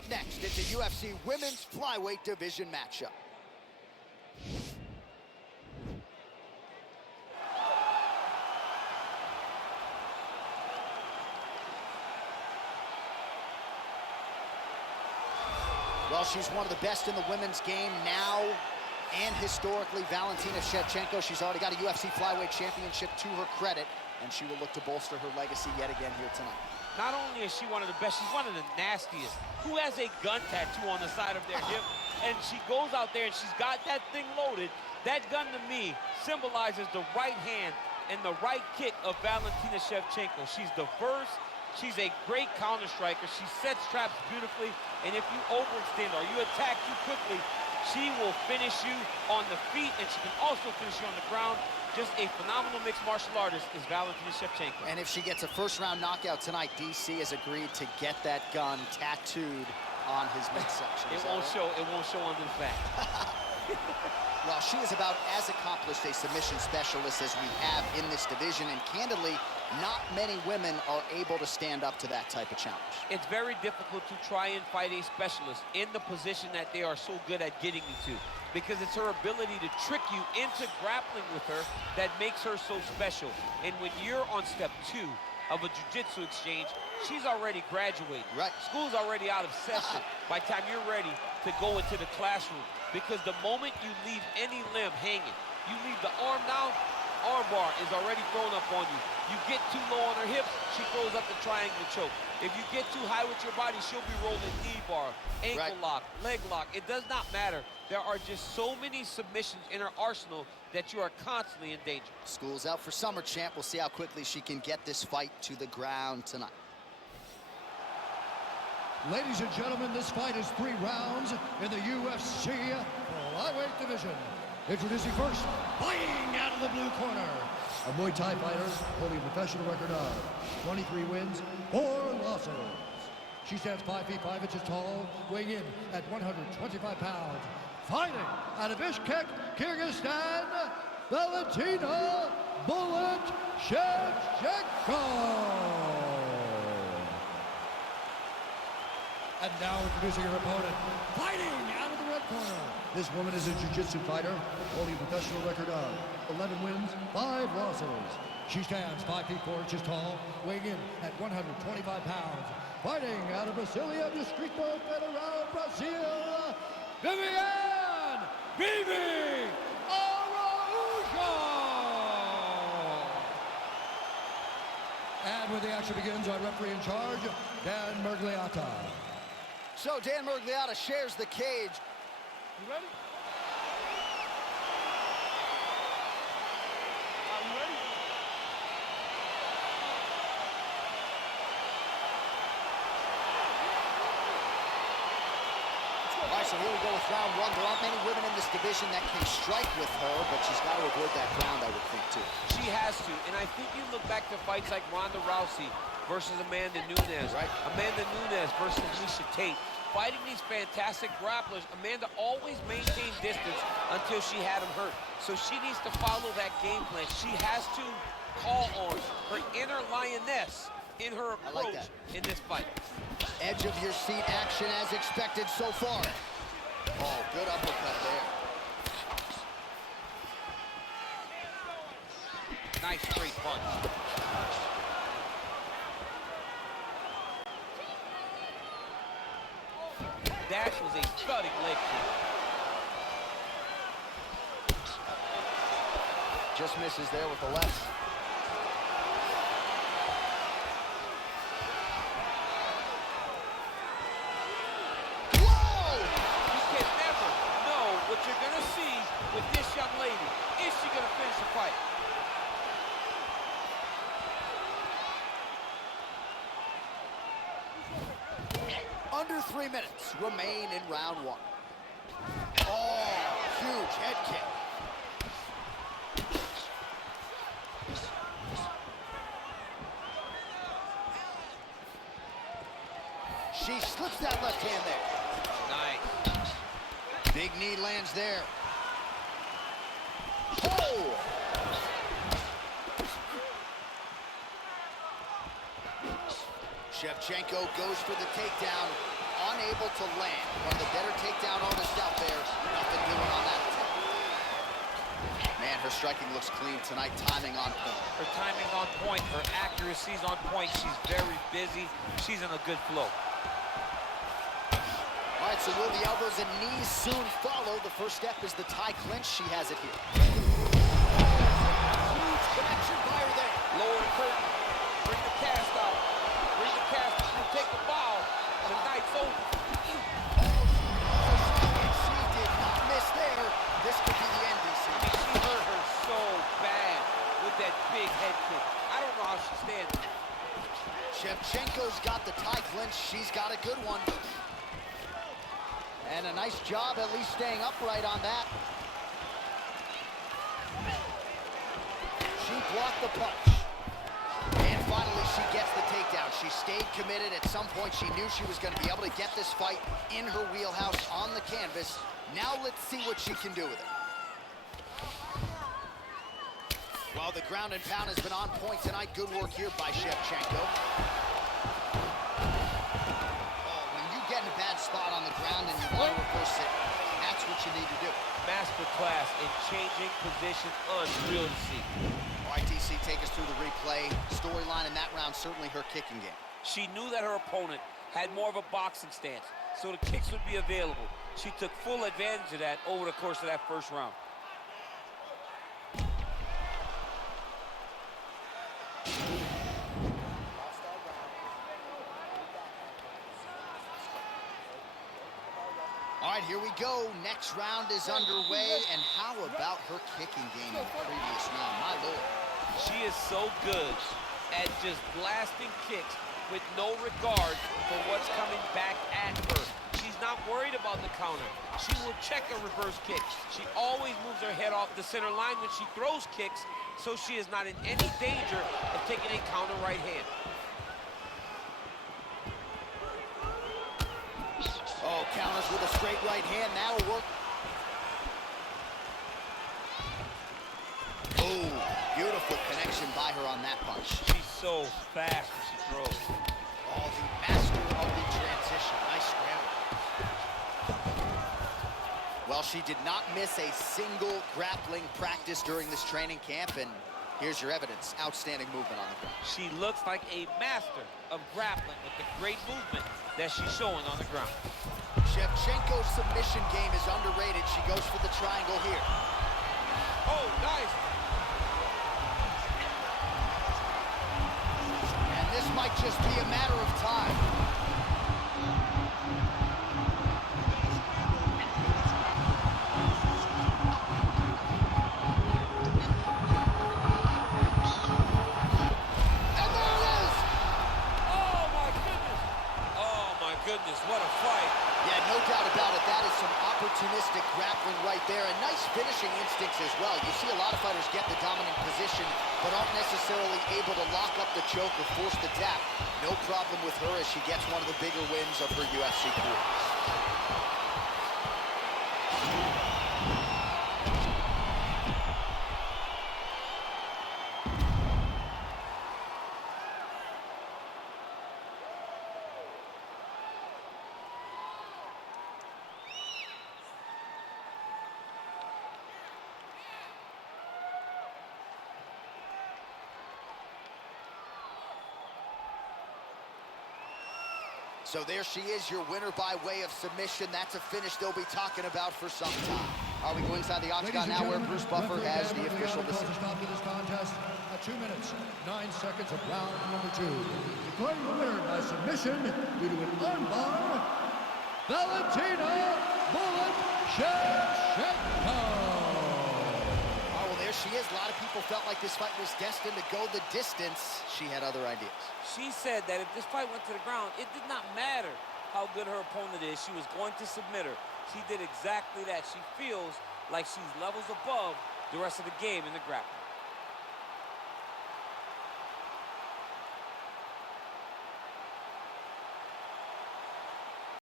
Up next, it's a UFC women's flyweight division matchup. Well, she's one of the best in the women's game now and historically. Valentina Shevchenko, she's already got a UFC flyweight championship to her credit, and she will look to bolster her legacy yet again here tonight. Not only is she one of the best, she's one of the nastiest. Who has a gun tattoo on the side of their hip, and she goes out there and she's got that thing loaded. That gun to me symbolizes the right hand and the right kick of Valentina Shevchenko. She's diverse. She's a great counter striker. She sets traps beautifully, and if you overextend or you attack too quickly, she will finish you on the feet, and she can also finish you on the ground. Just a phenomenal mixed martial artist is Valentina Shevchenko. And if she gets a first-round knockout tonight, DC has agreed to get that gun tattooed on his midsection. It won't show. It won't show under the fat. Well, she is about as accomplished a submission specialist as we have in this division, and candidly, not many women are able to stand up to that type of challenge. It's very difficult to try and fight a specialist in the position that they are so good at getting you to, because it's her ability to trick you into grappling with her that makes her so special. And when you're on step 2 of a jiu-jitsu exchange, she's already graduated. Right. School's already out of session by the time you're ready to go into the classroom. Because the moment you leave any limb hanging, you leave the arm down, arm bar is already thrown up on you. You get too low on her hips, she throws up the triangle choke. If you get too high with your body, she'll be rolling knee bar, ankle lock, leg lock. It does not matter. There are just so many submissions in her arsenal that you are constantly in danger. School's out for summer, champ. We'll see how quickly she can get this fight to the ground tonight. Ladies and gentlemen, this fight is 3 rounds in the UFC flyweight division. Introducing first, fighting out of the blue corner, a Muay Thai fighter holding a professional record of 23 wins, 4 losses. She stands 5 feet 5 inches tall, weighing in at 125 pounds. Fighting out of Bishkek, Kyrgyzstan, Valentina "Bullet" Shevchenko. And now introducing her opponent, fighting out of the red corner. This woman is a jiu-jitsu fighter, holding a professional record of 11 wins, 5 losses. She stands 5 feet 4 inches tall, weighing in at 125 pounds. Fighting out of Brasilia, Distrito Federal, Brazil, Viviane Araujo. And when the action begins, our referee in charge, Dan Mergliata. So Dan Mergliata shares the cage. You ready? Are you ready? All right, so here we go with round 1. There aren't many women in this division that can strike with her, but she's got to avoid that ground, I would think, too. She has to, and I think you look back to fights like Ronda Rousey versus Amanda Nunes, Right. Amanda Nunes versus Miesha Tate. Fighting these fantastic grapplers, Amanda always maintained distance until she had him hurt. So she needs to follow that game plan. She has to call on her inner lioness in her approach in this fight. Edge of your seat action as expected so far. Oh, good uppercut there. Nice straight punch. That was a stunning leg kick. Just misses there with the left. Whoa! You can never know what you're going to see with this young lady. Is she going to finish the fight? Under 3 minutes remain in round 1. Oh, huge head kick. She slips that left hand there. Nice. Big knee lands there. Oh! Shevchenko goes for the takedown on unable to land. One of the better takedown artists out there. Nothing doing on that attempt. Man, her striking looks clean tonight. Timing on point. Her timing's on point. Her accuracy's on point. She's very busy. She's in a good flow. All right, so will the elbows and knees soon follow? The first step is the tie clinch. She has it here. Huge connection by her there. Lower the curtain. Bring the cast out. Bring the cast out. She'll take the bow. The night's over. She did not miss there. This could be the end, DC. I mean, she hurt her so bad with that big head kick. I don't know how she stands. Shevchenko's got the tie clinch. She's got a good one. And a nice job at least staying upright on that. She blocked the punch. And finally she gets the takedown. She stayed committed. At some point she knew she was going to be able to get this fight in her wheelhouse on the canvas. Now let's see what she can do with it. Well, the ground and pound has been on point tonight. Good work here by Shevchenko. Get in a bad spot on the ground and you want to reverse it. That's what you need to do. Masterclass in changing position, unreal to see. All right, DC, take us through the replay. Storyline in that round, certainly her kicking game. She knew that her opponent had more of a boxing stance, so the kicks would be available. She took full advantage of that over the course of that first round. All right, here we go. Next round is underway. And how about her kicking game in the previous round? My Lord. She is so good at just blasting kicks with no regard for what's coming back at her. She's not worried about the counter. She will check a reverse kick. She always moves her head off the center line when she throws kicks, so she is not in any danger of taking a counter right hand. Oh, counters with a straight right hand. That'll work. Oh, beautiful connection by her on that punch. She's so fast when she throws. Oh, the master of the transition. Nice scramble. Well, she did not miss a single grappling practice during this training camp, and here's your evidence. Outstanding movement on the ground. She looks like a master of grappling with the great movement that she's showing on the ground. Shevchenko's submission game is underrated. She goes for the triangle here. Oh, nice. And this might just be a matter of time. And there it is! Oh, my goodness. Oh, my goodness, what a fight. Yeah, no doubt about it. That is some opportunistic grappling right there, and nice finishing instincts as well. You see a lot of fighters get the dominant position, but aren't necessarily able to lock up the choke or force the tap. No problem with her as she gets one of the bigger wins of her UFC career. So there she is, your winner by way of submission. That's a finish they'll be talking about for some time. All right, we go inside the octagon now where Bruce Buffer has the official decision. Stop to this contest at 2 minutes, 9 seconds of round number 2. Declaring the winner by submission due to an armbar, Valentina Shevchenko. There she is. A lot of people felt like this fight was destined to go the distance. She had other ideas. She said that if this fight went to the ground, it did not matter how good her opponent is. She was going to submit her. She did exactly that. She feels like she's levels above the rest of the game in the grappling.